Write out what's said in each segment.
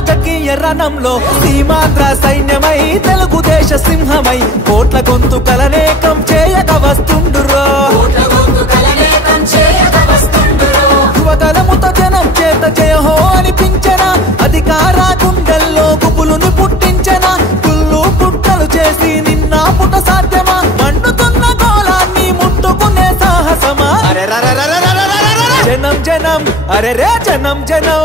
రాజకీయ రణంలో సీమాంధ్ర సైన్యమై తెలుగుదేశ సింహమై కోట్ల గొంతుకలనేకం చేయక వస్తుండురో యువతలముత జనం చేత జయహో అనిపించన అధికార గుండెల్లో గుబులుని పుట్టించన పుల్లు పుట్టలు చేసి నిన్న పుట సాధ్యమా మండుతున్న గోళాన్ని ముట్టుకునే సాహసమా జనం జనం అరే రే జనం జనం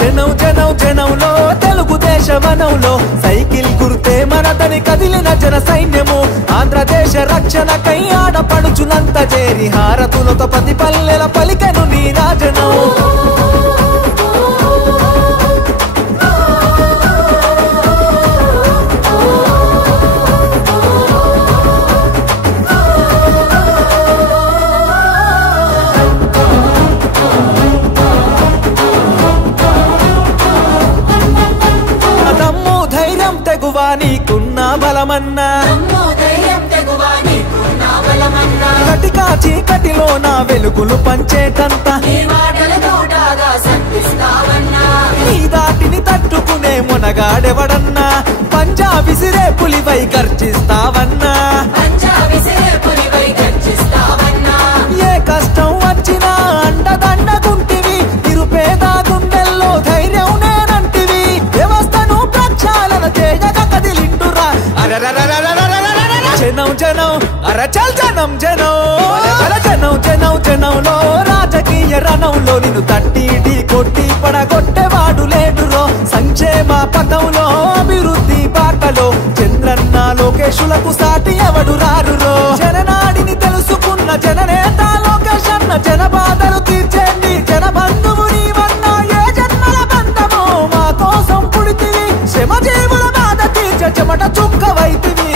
జనం జనం జనంలో తెలుగుదేశ వనంలో సైకిల్ గుర్తే మనదని కదిలిన జన సైన్యము ఆంధ్రదేశ రక్షణకై ఆడపడుచులంత చేరి హారతులతో పది పల్లెల పలికెను నీ రాజనం నీకున్న బలమన్నా కటికా చీకటిలో నా వెలుగులు పంచేటంత నీ దాటిని తట్టుకునే మునగాడెవడన్నా పంజా విసిరే పులివై గర్జిస్తావన్నా ఏ కష్టం వచ్చినా అండదండగుంటివి నిరుపేద గుండెల్లో ధైర్యం నేనంటివి వ్యవస్థను ప్రక్షాళన చేయక కదిలిండురా జనం జనం అర చల్ జనం జనం అర జనం జనం జనంలో రాజకీయ రణంలో నిన్ను తట్టి ఢీ కొట్టి పడగొట్టేవాడు లేడురో సంక్షేమ పథంలో అభివృద్ధి బాటలో చంద్రన్న లోకేశులకు సాటి ఎవడు రారురో జననాడిని తెలుసుకున్న జననేత లోకేష్ అన్న జన బాధలు తీర్చేండి జన బంధువు నీవన్నా ఏ జన్మల బంధమో మా కోసం పుడితివి శ్రమ జీవుల బాధ తీర్చే చెమట చుక్కవైతివి